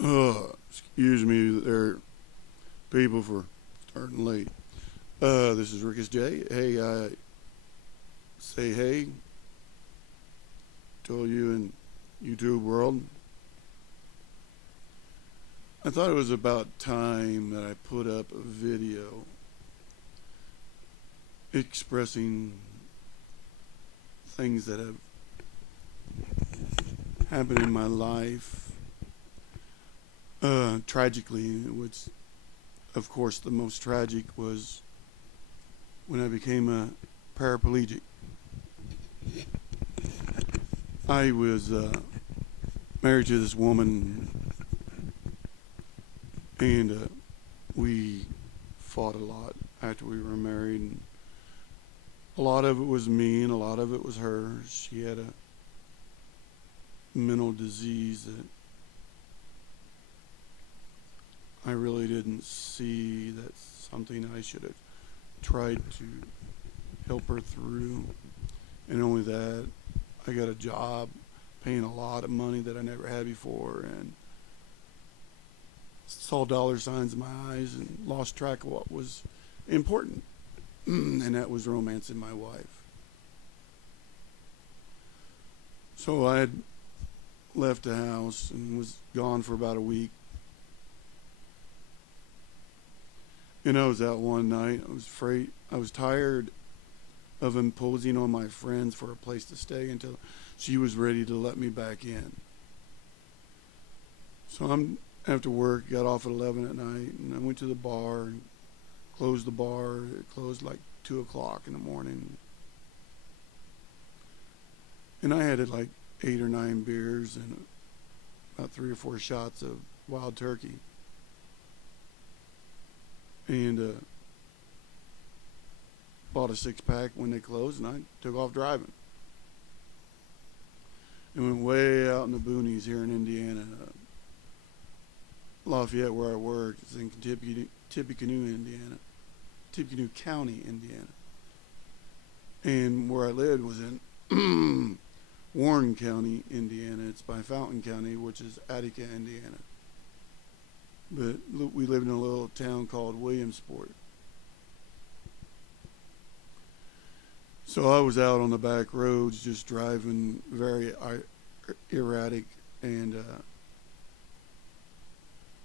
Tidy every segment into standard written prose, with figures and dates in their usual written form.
Excuse me there, people, for starting late. This is Rickus J. Hey, say hey to all you in YouTube world. I thought it was about time that I put up a video expressing things that have happened in my life. Tragically, which, of course, the most tragic was when I became a paraplegic. I was married to this woman, and we fought a lot after we were married. And a lot of it was me, and a lot of it was her. She had a mental disease that I really didn't see. That's something I should have tried to help her through. And only that, I got a job paying a lot of money that I never had before, and saw dollar signs in my eyes and lost track of what was important, and that was romancing my wife. So I had left the house and was gone for about a week. And I was out one night. I was tired of imposing on my friends for a place to stay until she was ready to let me back in. So I'm after work, got off at 11 at night, and I went to the bar and closed the bar. It closed like 2 o'clock in the morning. And I had like 8 or 9 beers and about 3 or 4 shots of wild turkey. And bought a 6-pack when they closed, and I took off driving. And went way out in the boonies here in Indiana. Lafayette, where I worked, is in Tippecanoe, Indiana. Tippecanoe County, Indiana. And where I lived was in Warren County, Indiana. It's by Fountain County, which is Attica, Indiana. But we lived in a little town called Williamsport. So I was out on the back roads just driving very erratic and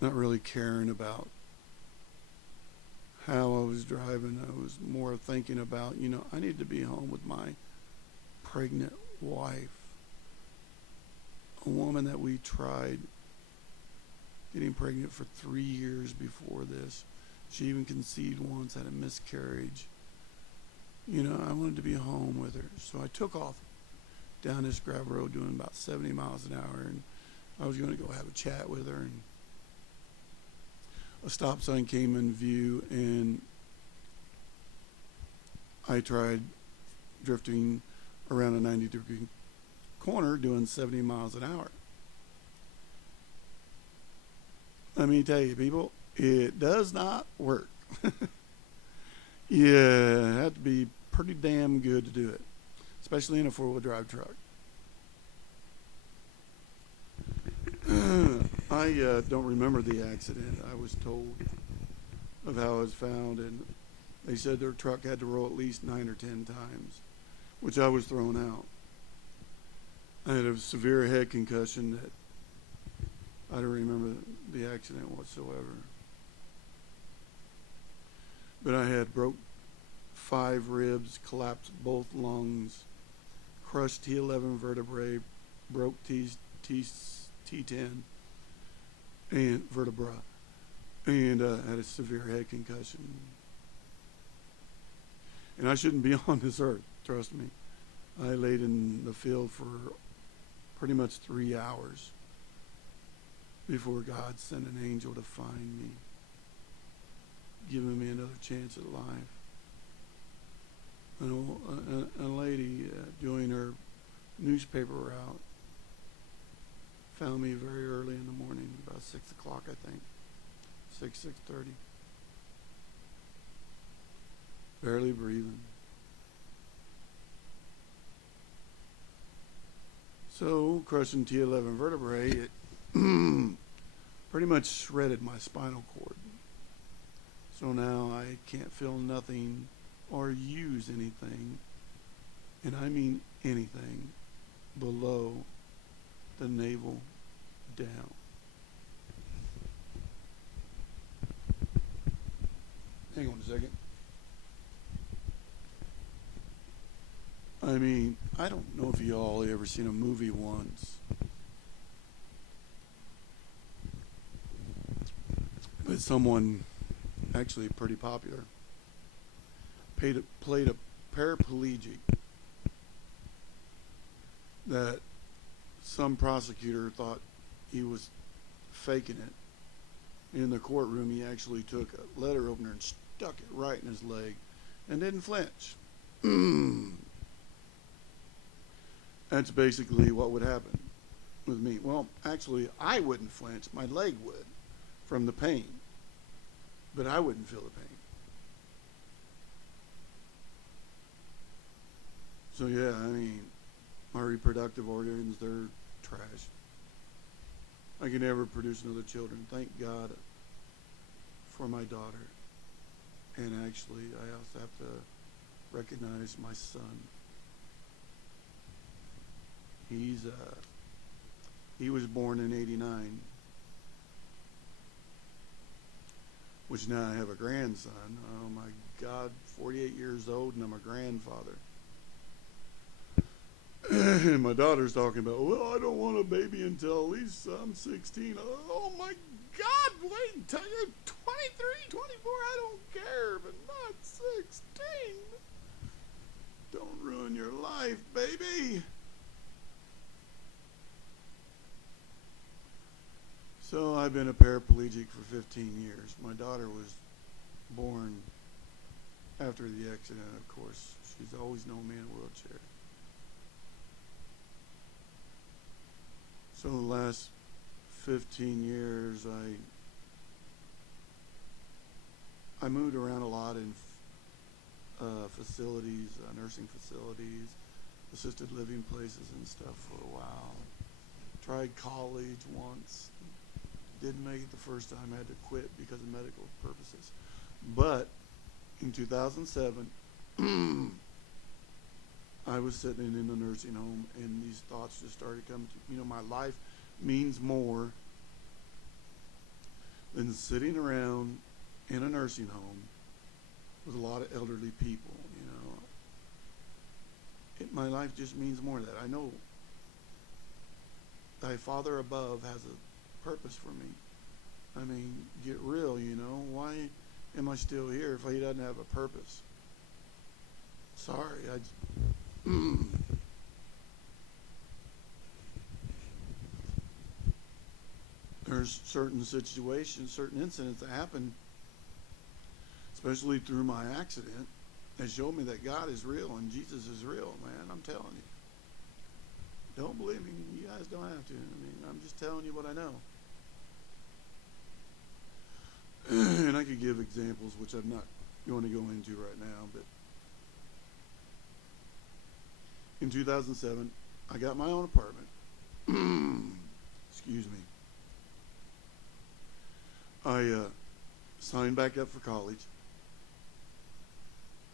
not really caring about how I was driving. I was more thinking about, I need to be home with my pregnant wife, a woman that we tried getting pregnant for 3 years before this. She even conceived once, had a miscarriage. I wanted to be home with her. So I took off down this gravel road doing about 70 miles an hour, and I was going to go have a chat with her. And a stop sign came in view, and I tried drifting around a 90-degree corner doing 70 miles an hour. Let me tell you, people, it does not work. You have to be pretty damn good to do it, especially in a 4-wheel drive truck. I don't remember the accident. I was told of how it was found, and they said their truck had to roll at least 9 or 10 times, which I was thrown out. I had a severe head concussion that I don't remember the accident whatsoever. But I had broke 5 ribs, collapsed both lungs, crushed T11 vertebrae, broke T10 and vertebra, and had a severe head concussion. And I shouldn't be on this earth, trust me. I laid in the field for pretty much 3 hours before God sent an angel to find me, giving me another chance at life. A lady doing her newspaper route found me very early in the morning, about 6 o'clock, I think, 6:30, barely breathing. So, crushing T11 vertebrae, it pretty much shredded my spinal cord. So now I can't feel nothing or use anything, and I mean anything, below the navel down. Hang on a second. I mean, I don't know if y'all ever seen a movie once, but someone, actually pretty popular, played a paraplegic that some prosecutor thought he was faking it. In the courtroom, he actually took a letter opener and stuck it right in his leg and didn't flinch. That's basically what would happen with me. Well, actually, I wouldn't flinch. My leg would from the pain, but I wouldn't feel the pain. So yeah, I mean, my reproductive organs, they're trash. I can never produce another children. Thank God for my daughter. And actually, I also have to recognize my son. He was born in '89, which now I have a grandson. Oh my God, 48 years old, and I'm a grandfather. And my daughter's talking about, well, I don't want a baby until at least I'm 16. Oh my God, wait until you're 23, 24, I don't care, but not 16. Don't ruin your life, baby. So I've been a paraplegic for 15 years. My daughter was born after the accident, of course. She's always known me in a wheelchair. So the last 15 years, I moved around a lot in facilities, nursing facilities, assisted living places and stuff for a while. Tried college once. Didn't make it the first time. I had to quit because of medical purposes. But in 2007, I was sitting in a nursing home, and these thoughts just started coming to me. You know, my life means more than sitting around in a nursing home with a lot of elderly people. You know, my life just means more than that. I know thy Father above has a purpose for me. I mean, get real, you know. Why am I still here if he doesn't have a purpose? Sorry, there's certain situations, certain incidents that happen, especially through my accident, that showed me that God is real and Jesus is real, man. I'm telling you. Don't believe me, you guys don't have to. I mean, I'm just telling you what I know. And I could give examples, which I'm not going to go into right now, but in 2007, I got my own apartment. Excuse me. I signed back up for college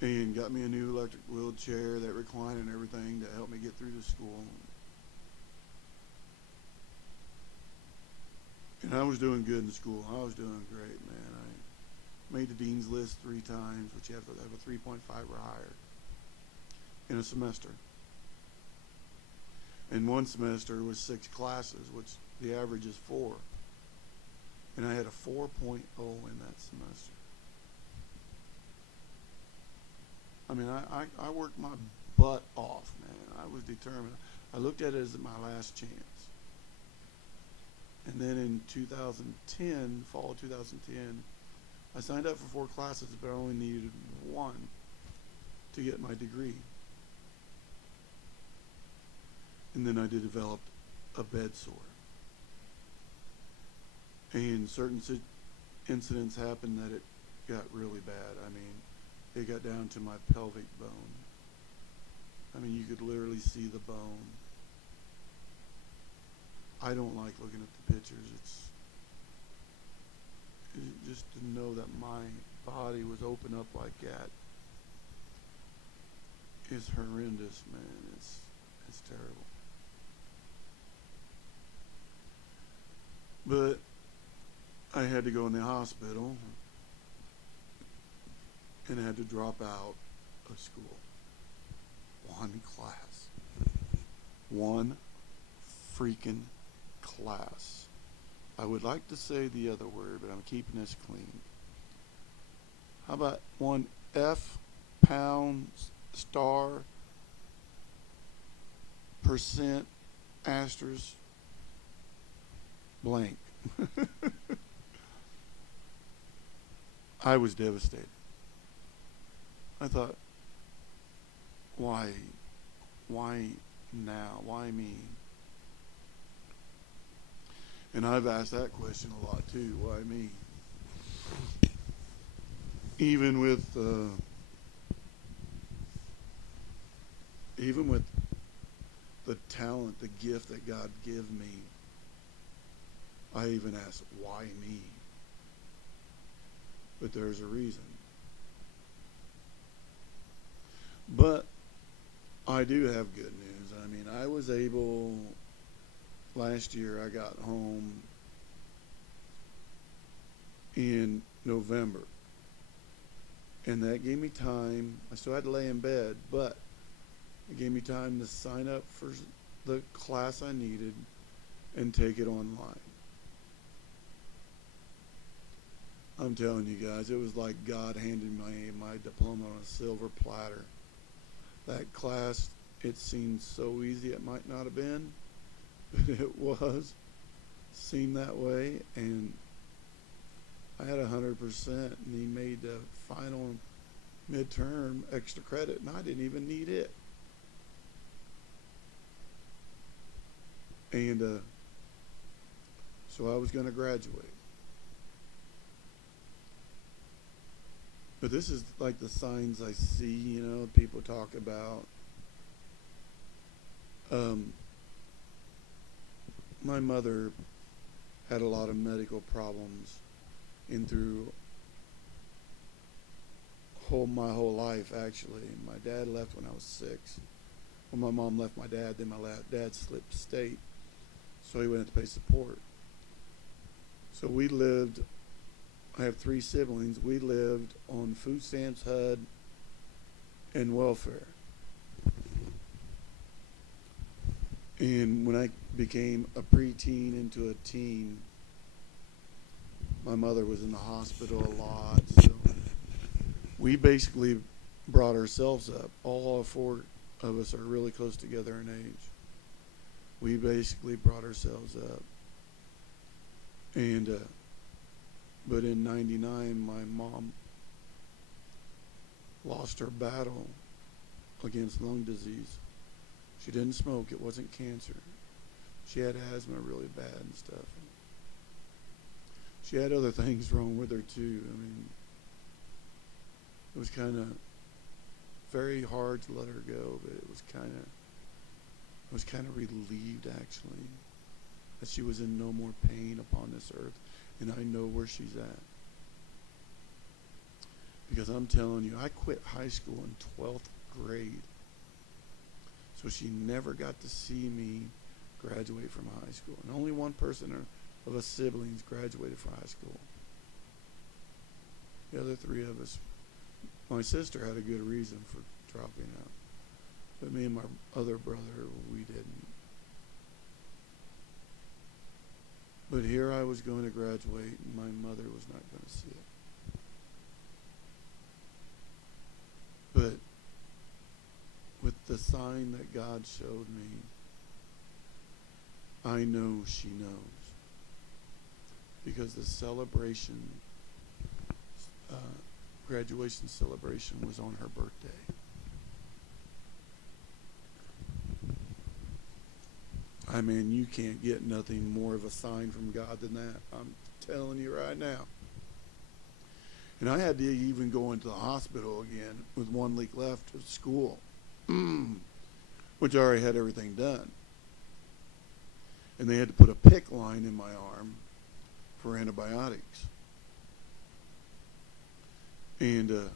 and got me a new electric wheelchair that reclined and everything to help me get through the school. And I was doing good in school. I was doing great, man. I made the dean's list 3 times, which you have to have a 3.5 or higher in a semester. And one semester was 6 classes, which the average is 4. And I had a 4.0 in that semester. I mean, I worked my butt off, man. I was determined. I looked at it as my last chance. And then in 2010, fall of 2010, I signed up for 4 classes, but I only needed 1 to get my degree. And then I developed a bed sore. And certain incidents happened that it got really bad. I mean, it got down to my pelvic bone. I mean, you could literally see the bone. I don't like looking at the pictures. just to know that my body was open up like that is horrendous, man. It's terrible. But I had to go in the hospital and I had to drop out of school. One class. One freaking class. I would like to say the other word, but I'm keeping this clean. How about one F pound star percent asterisk blank? I was devastated. I thought, why now? Why me? And I've asked that question a lot too. Why me? Even with the talent, the gift that God gave me, I even asked, why me? But there's a reason. But I do have good news. I mean, I was able, last year I got home in November. And that gave me time. I still had to lay in bed, but it gave me time to sign up for the class I needed and take it online. I'm telling you guys, it was like God handed me my diploma on a silver platter. That class, it seemed so easy. It might not have been, but it was. Seemed that way, and I had 100%, and he made the final midterm extra credit, and I didn't even need it. And so I was going to graduate. But this is like the signs I see, you know, people talk about. My mother had a lot of medical problems in through my whole life, actually. My dad left when I was 6. When my mom left my dad, then my dad slipped state, so he wouldn't have to pay support. So we lived, I have 3 siblings, we lived on food stamps, HUD, and welfare. And when I became a preteen into a teen, my mother was in the hospital a lot, so we basically brought ourselves up. All 4 of us are really close together in age. We basically brought ourselves up. And but in '99, my mom lost her battle against lung disease. She didn't smoke. It wasn't cancer. She had asthma really bad and stuff. She had other things wrong with her too. I mean, it was kind of very hard to let her go, but I was kind of relieved actually that she was in no more pain upon this earth, and I know where she's at. Because I'm telling you, I quit high school in 12th grade. So she never got to see me graduate from high school. And only one person of us siblings graduated from high school. The other 3 of us, my sister had a good reason for dropping out. But me and my other brother, we didn't. But here I was going to graduate, and my mother was not going to see it. But with the sign that God showed me, I know she knows. Because the celebration, graduation celebration was on her birthday. I mean, you can't get nothing more of a sign from God than that. I'm telling you right now. And I had to even go into the hospital again with 1 week left of school, which I already had everything done. And they had to put a PICC line in my arm for antibiotics. And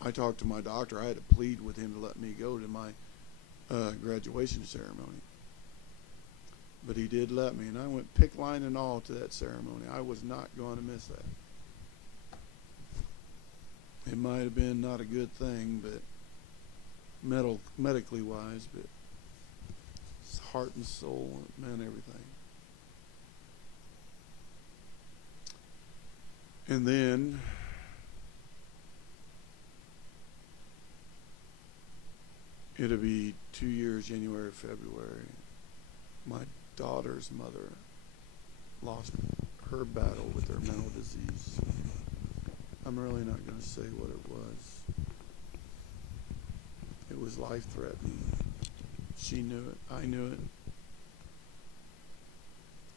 I talked to my doctor. I had to plead with him to let me go to my graduation ceremony. But he did let me, and I went pick, line, and all to that ceremony. I was not going to miss that. It might have been not a good thing, but medically wise, but heart and soul, it meant everything. And then it'll be 2 years, January, February. My daughter's mother lost her battle with her mental disease. I'm really not going to say what it was. It was life-threatening. She knew it. I knew it.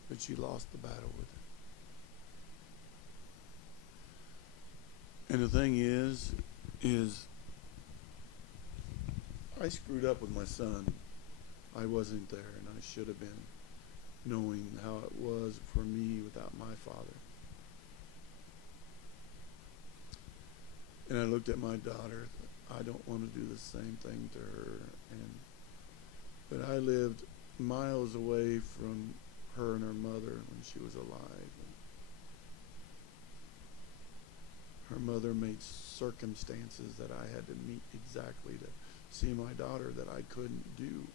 But she lost the battle with it. And the thing is I screwed up with my son. I wasn't there, and I should have been, knowing how it was for me without my father. And I looked at my daughter. I don't want to do the same thing to her. But I lived miles away from her and her mother when she was alive. Her mother made circumstances that I had to meet exactly to see my daughter that I couldn't do.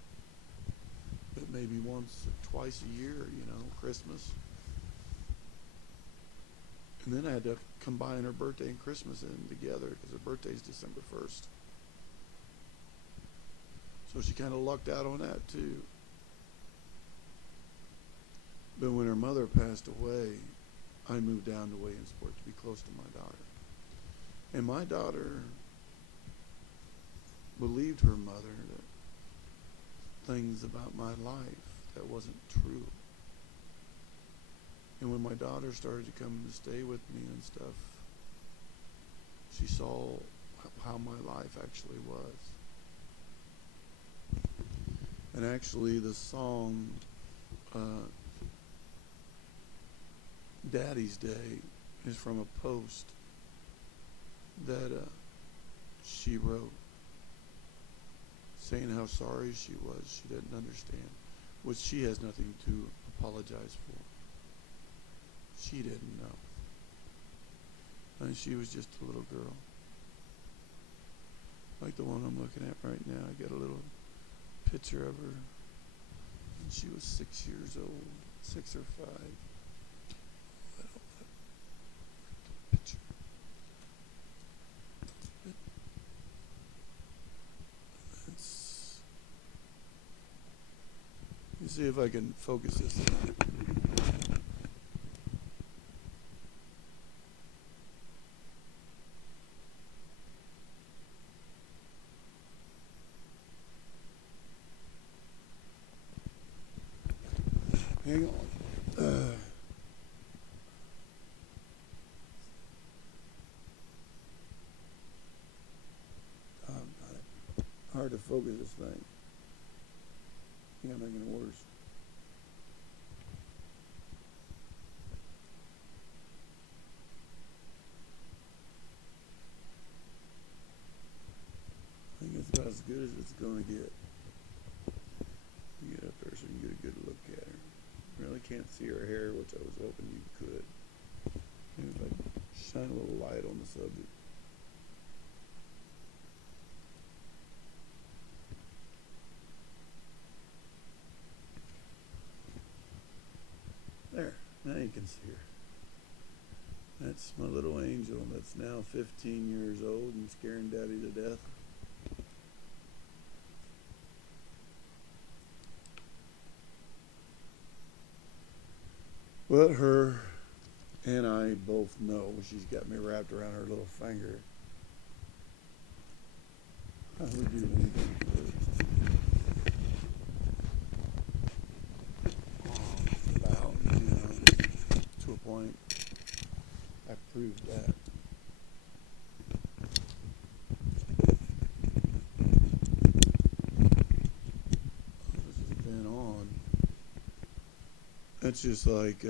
But maybe once or twice a year, Christmas. And then I had to combine her birthday and Christmas in together because her birthday's December 1st. So she kind of lucked out on that too. But when her mother passed away, I moved down to Williamsport to be close to my daughter. And my daughter believed her mother that things about my life that wasn't true. And when my daughter started to come and stay with me and stuff, she saw how my life actually was. And actually the song Daddy's Day is from a post that she wrote, saying how sorry she was. She didn't understand, which she has nothing to apologize for. She didn't know. And she was just a little girl. Like the one I'm looking at right now. I got a little picture of her. And she was 6 years old, 6 or 5. Picture. Let me see if I can focus this. Hang on. Hard to focus this thing. I think I'm making it worse. I think it's about as good as it's going to get. You get up there so you can get a good look at her. Really can't see her hair, which I was hoping you could. Maybe if I shine a little light on the subject. There, now you can see her. That's my little angel that's now 15 years old and scaring Daddy to death. Well, her and I both know she's got me wrapped around her little finger. I would do anything for her. About, to a point. I proved that. This has been on. That's just like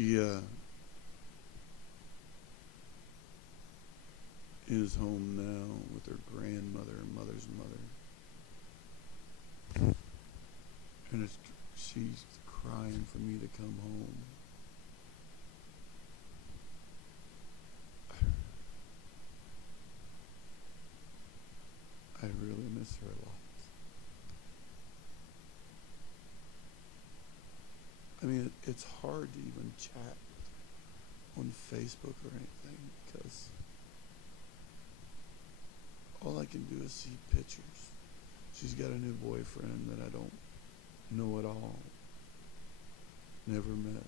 She is home now with her grandmother and mother's mother. And she's crying for me to come home. I really miss her a lot. I mean, it's hard to even chat on Facebook or anything because all I can do is see pictures. She's got a new boyfriend that I don't know at all. Never met.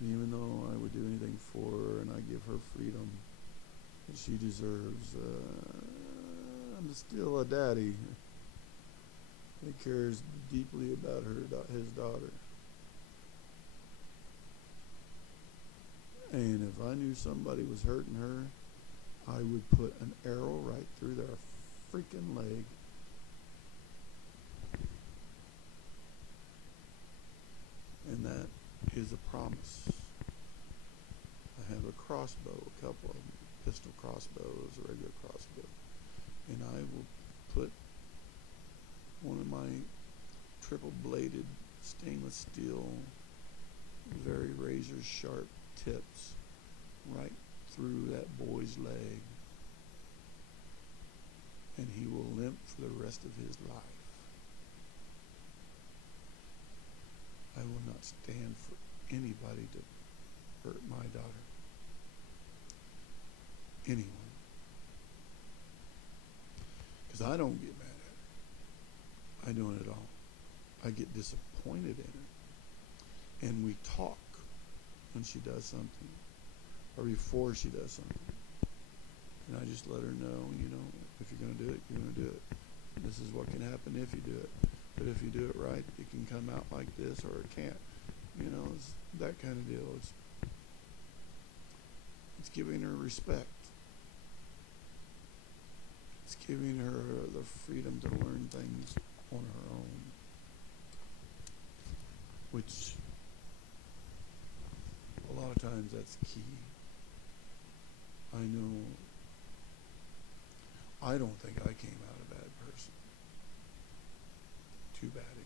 And even though I would do anything for her and I give her freedom that she deserves, I'm still a daddy that cares deeply about his daughter. And if I knew somebody was hurting her, I would put an arrow right through their freaking leg. And that is a promise. I have a crossbow, a couple of them, pistol crossbows, a regular crossbow. And I will put one of my triple-bladed stainless steel, very razor-sharp tips right through that boy's leg. And he will limp for the rest of his life. I will not stand for anybody to hurt my daughter. Anyone. Because I don't get mad at her. I don't at all. I get disappointed in her. And we talk when she does something. Or before she does something. And I just let her know, if you're going to do it, you're going to do it. This is what can happen if you do it. But if you do it right, it can come out like this or it can't. It's that kind of deal. It's giving her respect. It's giving her the freedom to learn things on her own. Which, a lot of times that's key. I know, I don't think I came out a bad person. Too bad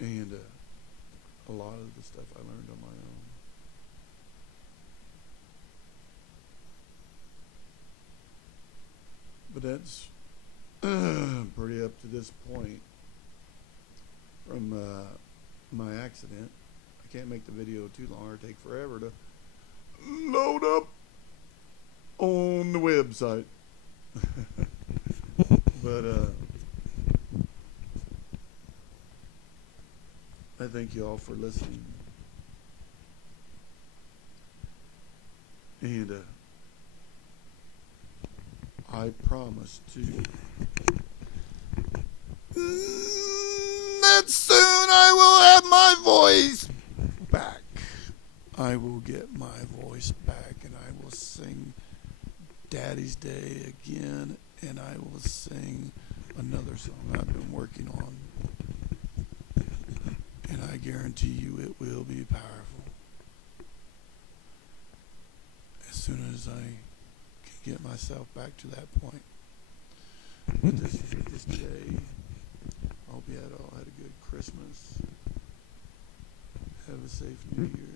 anyway. And a lot of the stuff I learned on my own. But that's pretty up to this point from my accident. I can't make the video too long or take forever to load up on the website. But I thank you all for listening. And I promise to that soon I will have my voice back. I will get my voice back and I will sing Daddy's Day again, and I will sing another song I've been working on. And I guarantee you it will be powerful. As soon as I can get myself back to that point. But this day, I hope you all had a good Christmas. Have a safe New Year.